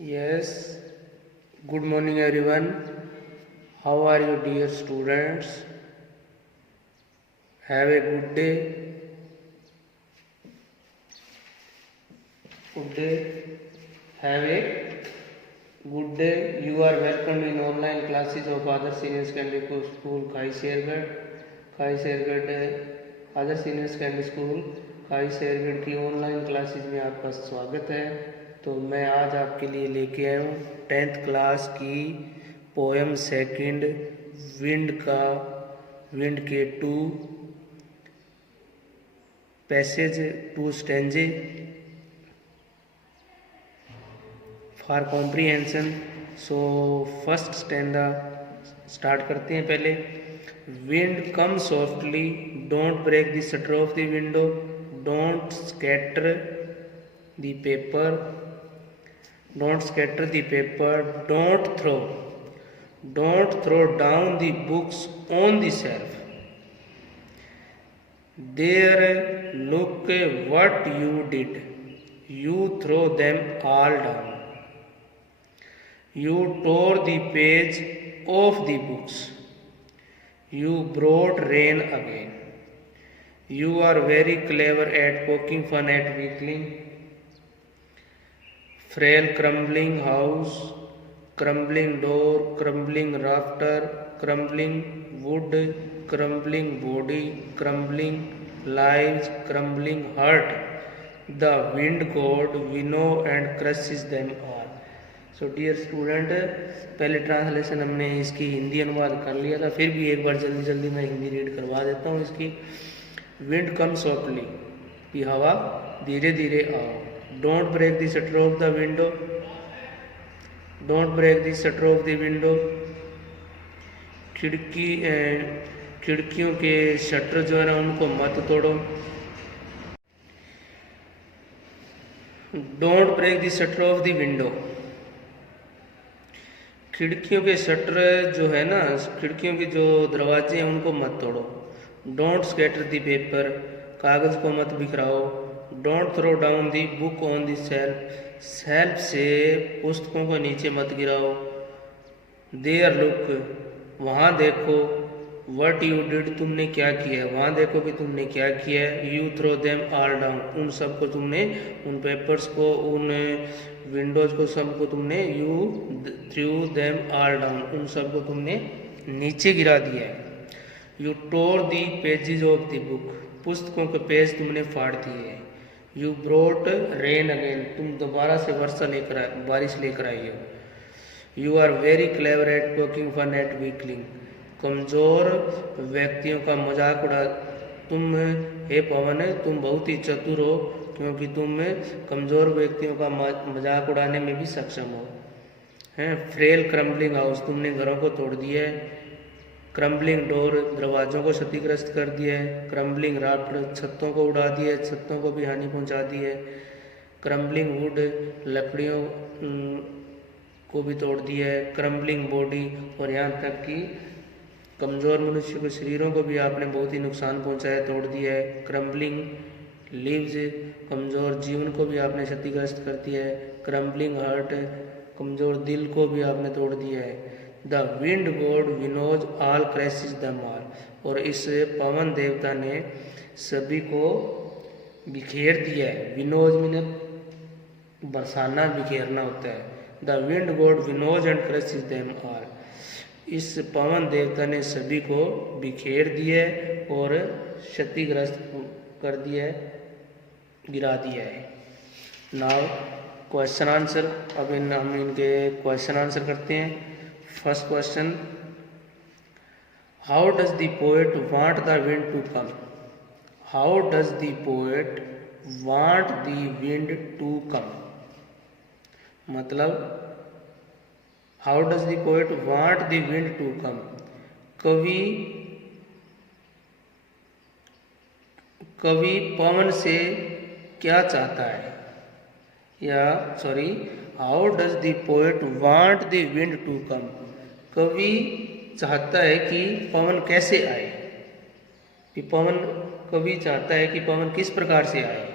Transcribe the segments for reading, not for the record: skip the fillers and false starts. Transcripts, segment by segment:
Yes, good morning everyone. How are you, dear students? Have a good day. Good day. Have a good day. You are welcome in online classes of Other Senior Secondary School, Khai Shergढ़ other senior secondary school Khai Shergarh की online classes में आपका स्वागत है। तो मैं आज आपके लिए लेके आया हूँ 10th क्लास की पोएम सेकंड विंड के 2 passage 2 stanzas for comprehension. So first stanza start करते हैं। पहले wind come softly, don't break the shutter of the window, don't scatter the paper, don't scatter the paper, don't throw down the books on the shelf. There, look what you did, you throw them all down, you tore the page of the books, you brought rain again, you are very clever at poking fun at weakling. Frail crumbling house, crumbling door, crumbling rafter, crumbling wood, crumbling body, crumbling lives, crumbling heart. The wind god winnow and crushes them all. So dear student, पहले translation हमने इसकी हिंदी अनुवाद कर लिया था, फिर भी एक बार जल्दी जल्दी मैं हिंदी रीड करवा देता हूँ इसकी। विंड कम सॉफ्टली, कि हवा धीरे धीरे आओ। Don't break the shutter of the window. Don't break the shutter of the window. खिड़कियों के शटर जो है ना उनको मत तोड़ो। Don't break the shutter of the window. खिड़कियों के शटर जो है ना, खिड़कियों के जो दरवाजे हैं उनको मत तोड़ो। Don't scatter the paper. कागज को मत बिखराओ। Don't throw down the book on the shelf, shelf से पुस्तकों को नीचे मत गिराओ। देयर लुक, वहाँ देखो। व्हाट यू डिड, तुमने क्या किया है, वहाँ देखो कि तुमने क्या किया है। You throw them all down, उन सबको तुमने, उन पेपर्स को, उन विंडोज को, सबको तुमने, you through them all down, उन सबको तुमने नीचे गिरा दिया है। You tore the pages of the book, पुस्तकों के पेज तुमने फाड़ दिए हैं। यू ब्रोट रेन अगेन, तुम दोबारा से बारिश लेकर आई हो। You are very clever at poking fun at weakling, कमज़ोर व्यक्तियों का मजाक उड़ा, तुम हे पवन तुम बहुत ही चतुर हो, क्योंकि तुम कमज़ोर व्यक्तियों का मजाक उड़ाने में भी सक्षम हो। हैं फ्रेल क्रम्बलिंग हाउस, तुमने घरों को तोड़ दिया है। क्रम्बलिंग डोर, दरवाज़ों को क्षतिग्रस्त कर दिया है। क्रम्बलिंग राफ्टर, छतों को उड़ा दिया है, छतों को भी हानि पहुंचा दी है। क्रम्बलिंग वुड, लकड़ियों को भी तोड़ दिया है। क्रम्बलिंग बॉडी, और यहाँ तक कि कमज़ोर मनुष्य के शरीरों को भी आपने बहुत ही नुकसान पहुंचाया, तोड़ दिया है। क्रम्बलिंग लीव्स, कमज़ोर जीवन को भी आपने क्षतिग्रस्त कर दिया है। क्रम्बलिंग हार्ट, कमज़ोर दिल को भी आपने तोड़ दिया है। The wind god winnows all crashes the all, और इस पवन देवता ने सभी को बिखेर दिया है। विनोज मीने बरसाना, बिखेरना होता है। The wind god winnows and crashes them all, इस पवन देवता ने सभी को बिखेर दिया है और क्षतिग्रस्त कर दिया है, गिरा दिया है। नाउ क्वेश्चन आंसर, अब हम इनके क्वेश्चन आंसर करते हैं। First question, how does the poet want the wind to come? How does the poet want the wind to come, मतलब how does the poet want the wind to come, कवि पवन से क्या चाहता है, या sorry, how does the poet want the wind to come, कवि चाहता है कि पवन कैसे आए, कि पवन, कवि चाहता है कि पवन किस प्रकार से आए।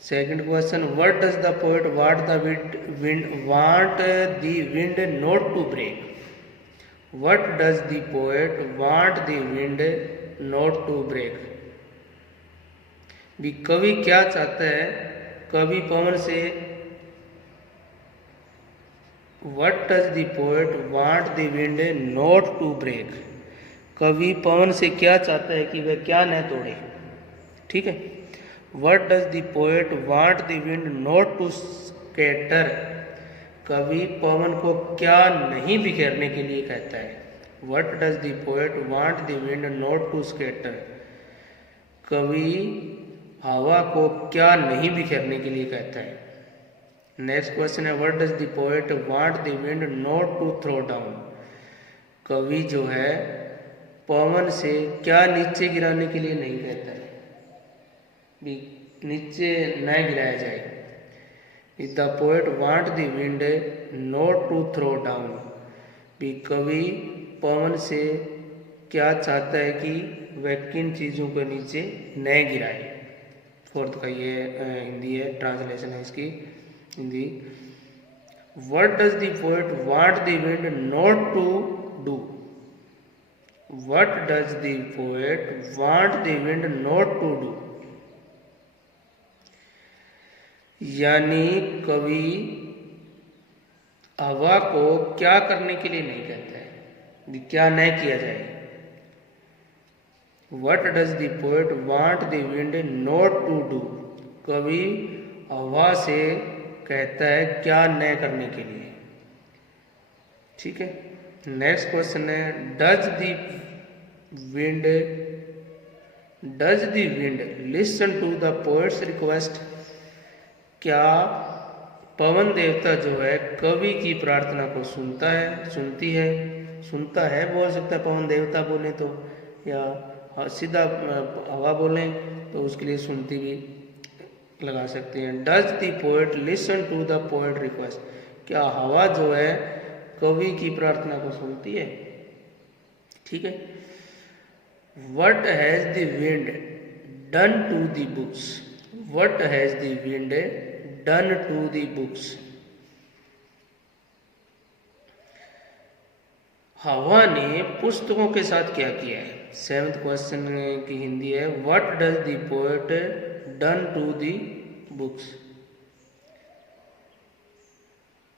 Second question, what does the poet want the wind not to break? What does the poet want the wind not to break? भी कवि क्या चाहता है कवि पवन से? What does the poet want the wind not to break? कवि पवन से क्या चाहता है कि वह क्या न तोड़े। ठीक है। What does the poet want the wind not to scatter? कवि पवन को क्या नहीं बिखेरने के लिए कहता है। What does the poet want the wind not to scatter? कवि हवा को क्या नहीं बिखेरने के लिए कहता है। नेक्स्ट क्वेश्चन है, what does the poet want the wind not to throw down? कवि जो है पवन से क्या नीचे गिराने के लिए नहीं कहता है, भी नीचे न गिराया जाए। The poet want the wind not to throw down, भी कवि पवन से क्या चाहता है कि वह किन चीज़ों को नीचे न गिराए। फोर्थ का ये हिंदी है, ट्रांसलेशन है इसकी Hindi. What does the poet want the wind not to do? What does the poet want the wind not to do? यानी कवि हवा को क्या करने के लिए नहीं कहता है, क्या न किया जाए। What does the poet want the wind not to do? कवि हवा से कहता है क्या न करने के लिए। ठीक है। नेक्स्ट क्वेश्चन है, does the wind listen to the poet's request? क्या पवन देवता जो है कवि की प्रार्थना को सुनता है, सुनती है, सुनता है बोल सकता है पवन देवता बोले तो, या सीधा हवा बोले तो उसके लिए सुनती भी लगा सकते हैं। Does the poet listen to the poet request? क्या हवा जो है कवि की प्रार्थना को सुनती है। ठीक है। What has the wind done to the books? What has the wind done to the books? हवा ने पुस्तकों के साथ क्या किया है। सेवंथ क्वेश्चन की हिंदी है, what does the poet done to the books?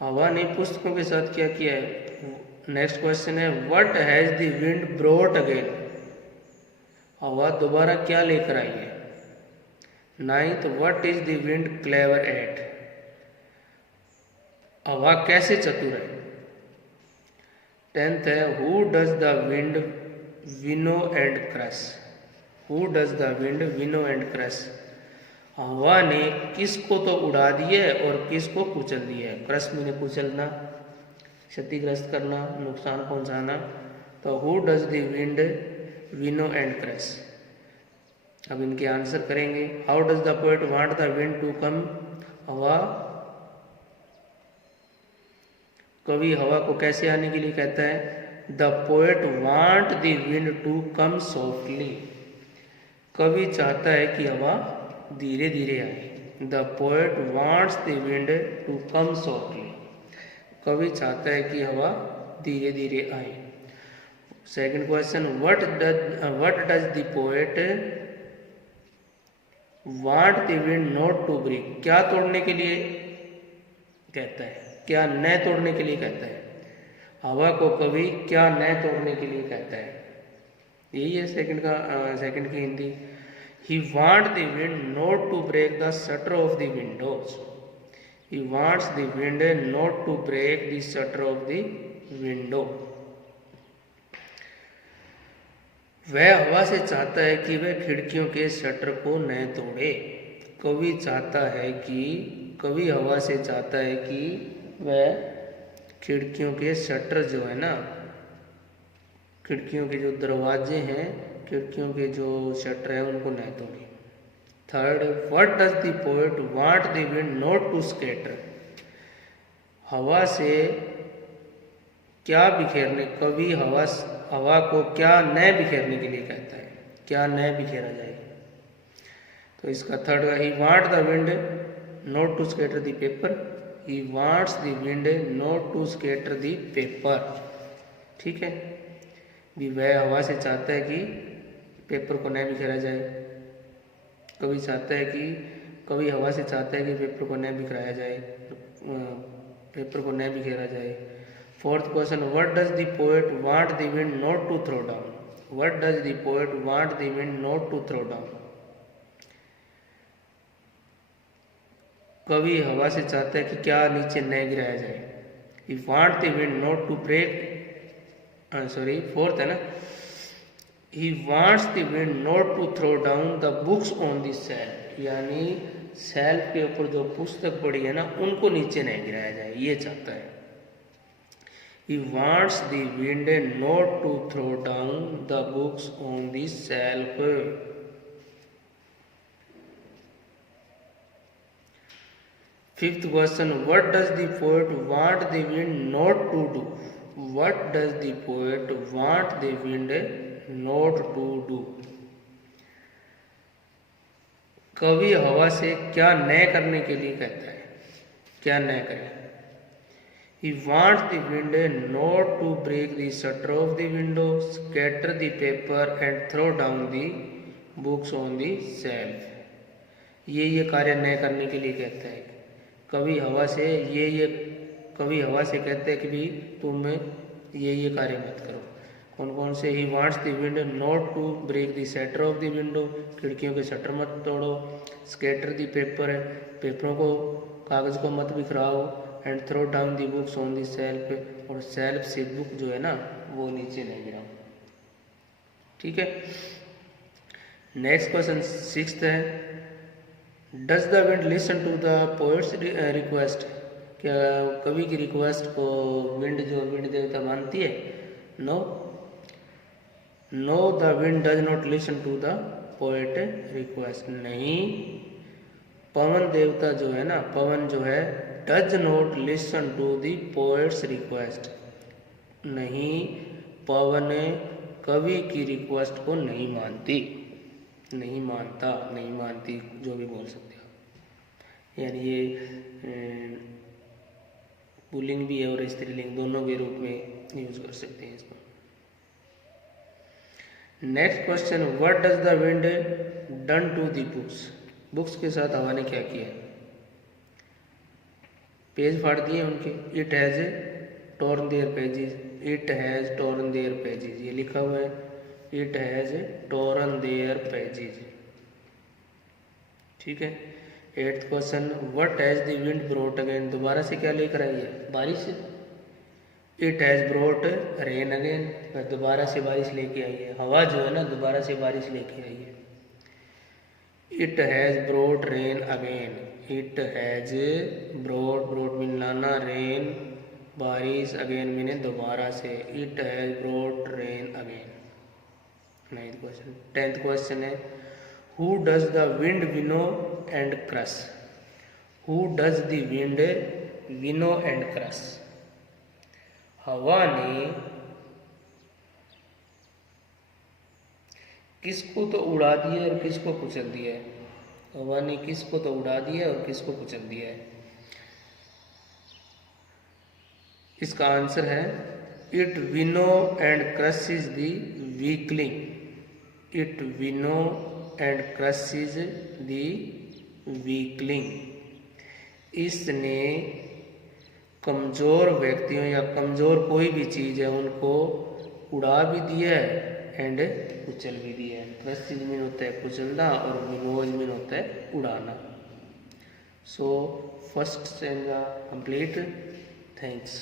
हवा ने पुस्तकों के साथ क्या किया है। नेक्स्ट क्वेश्चन है, what has the wind brought again? हवा दोबारा क्या लेकर आई है। Ninth, what is the wind clever at? हवा कैसे चतुर है। टेंथ है, who does the wind winnow and crush? Who does the wind winnow and crush? हवा ने किसको तो उड़ा दिया है और किसको कुचल दिया है। क्रश में कुचलना, क्षतिग्रस्त करना, नुकसान पहुंचाना। तो who does the wind winnow and crush? अब इनके आंसर करेंगे। How does the poet want the wind to come? हवा, कवि हवा को कैसे आने के लिए कहता है। The poet want the wind to come softly? कवि चाहता है कि हवा धीरे धीरे आए। The poet wants the wind to come softly? कवि चाहता है कि हवा धीरे धीरे आए। Second question, what does the poet want the wind not to break? क्या तोड़ने के लिए कहता है, क्या न तोड़ने के लिए कहता है। हवा को कवि क्या न तोड़ने के लिए कहता है। यही है सेकंड की Hindi. He wants the wind not to break the shutter of the windows. He wants the wind not to break the shutter of the window. वह हवा से चाहता है कि वह खिड़कियों के शटर को न तोड़े। कवि हवा से चाहता है कि वह खिड़कियों के शटर जो है ना, खिड़कियों के जो दरवाजे हैं, खिड़कियों के जो शटर है उनको न तोड़े। Third, what does the poet want the wind not to scatter? हवा से क्या बिखेरने, कवि हवा को क्या न बिखेरने के लिए कहता है, क्या न बिखेरा जाए। तो इसका थर्ड का he want the wind not to scatter the paper, he wants the wind not to scatter the paper. ठीक है, भी वह हवा से चाहता है कि पेपर को न बिखरा जाए, कभी हवा से चाहता है कि पेपर को न बिखराया जाए, पेपर को न बिखेरा जाए। Fourth question, what does the poet want the wind not to throw down, what does the poet want the wind not to throw down. कवि हवा से चाहता है कि क्या नीचे न गिराया जाए। He want the wind not to break, fourth है ना, he wants the wind not to throw down the books on the shelf, यानी शेल्फ के ऊपर जो पुस्तक पड़ी है ना उनको नीचे नहीं गिराया जाए, ये चाहता है। He wants the wind not to throw down the books on the shelf. Fifth question, what does the poet want the wind not to do? What does the poet want the wind not to do? कवि हवा से क्या न करने के लिए कहता है, क्या न करे। He wants the wind not to break the shutter of the window, scatter the paper and throw down the books on the shelf. ये कार्य न करने के लिए कहता है। कवि हवा से कहते हैं कि भी तुम ये कार्य मत करो। कौन कौन से? He wants the wind not to break the shutter of the window, खिड़कियों के शटर मत तोड़ो। scatter the paper, पेपरों को, कागज को मत बिखराओ। And throw down the books on the shelf, और सेल्फ से बुक जो है ना वो नीचे नहीं गिराओ। ठीक है, नेक्स्ट क्वेश्चन सिक्स्थ है, does the wind listen to the poet's request, क्या कवि की रिक्वेस्ट को विंड देवता मानती है? No, the wind does not listen to the poet request, नहीं। पवन देवता जो है ना, पवन जो है does not listen to the poet's request, नहीं, पवन कवि की रिक्वेस्ट को नहीं मानती, नहीं मानती, जो भी बोल सकते हो। यानी ये पुल्लिंग भी है और स्त्रीलिंग दोनों के रूप में यूज कर सकते हैं इसको। Next question, what does the wind done to the books, books के साथ हवा ने क्या किया? पेज फाड़ दिए उनके। It has torn their pages, it has torn their pages, ये लिखा हुआ है, it has torn their pages. ठीक है, eighth question, what has the wind brought again, दोबारा से क्या लेकर आई है? बारिश। It has brought rain again, दोबारा से बारिश लेके आई है, हवा जो है ना दोबारा से बारिश लेके आई है। It has brought rain again, it has brought mean लाना, रेन बारिश, अगेन मीने दोबारा से, it has brought rain again. Ninth question. Tenth question है, who does the wind winnow and crush, who does the wind winnow and crush, हवा ने किसको तो उड़ा दिया और किसको कुचल दिया है? हवा ने किसको तो उड़ा दिया और किसको कुचल दिया है? इसका आंसर है it winnow and crushes the weakling, it winnow and crushes the weakling, इसने कमज़ोर व्यक्तियों या कमज़ोर कोई भी चीज़ है उनको उड़ा भी दिया है एंड कुचल भी दिया है। क्रश मीन होता है कुचलना और विनोज मीन होता है उड़ाना। So first stanza complete. Thanks.